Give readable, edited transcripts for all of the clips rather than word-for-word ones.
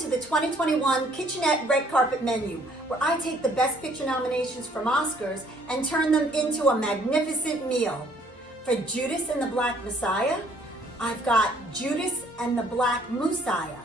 to the 2021 Kitchenette Red Carpet Menu, where I take the Best Picture nominations from Oscars and turn them into a magnificent meal. For Judas and the Black Messiah, I've got Judas and the Black Mousse-iah.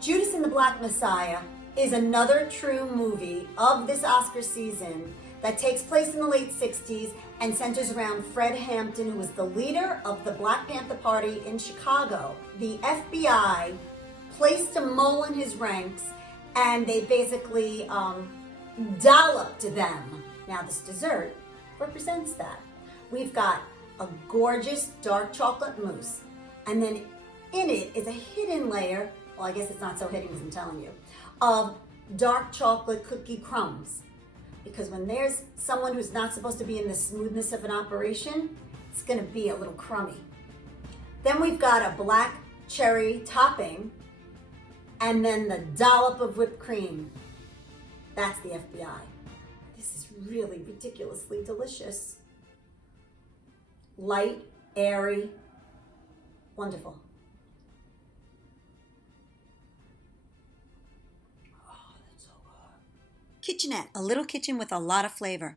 Judas and the Black Messiah is another true movie of this Oscar season that takes place in the late 60s and centers around Fred Hampton, who was the leader of the Black Panther Party in Chicago. The FBI placed a mole in his ranks and they basically dolloped them. Now this dessert represents that. We've got a gorgeous dark chocolate mousse, and then in it is a hidden layer, well, I guess it's not so hidden because I'm telling you, of dark chocolate cookie crumbs. Because when there's someone who's not supposed to be in the smoothness of an operation, it's gonna be a little crummy. Then we've got a black cherry topping, and then the dollop of whipped cream. That's the FBI. This is really ridiculously delicious. Light, airy, wonderful. Kitchenette, a little kitchen with a lot of flavor.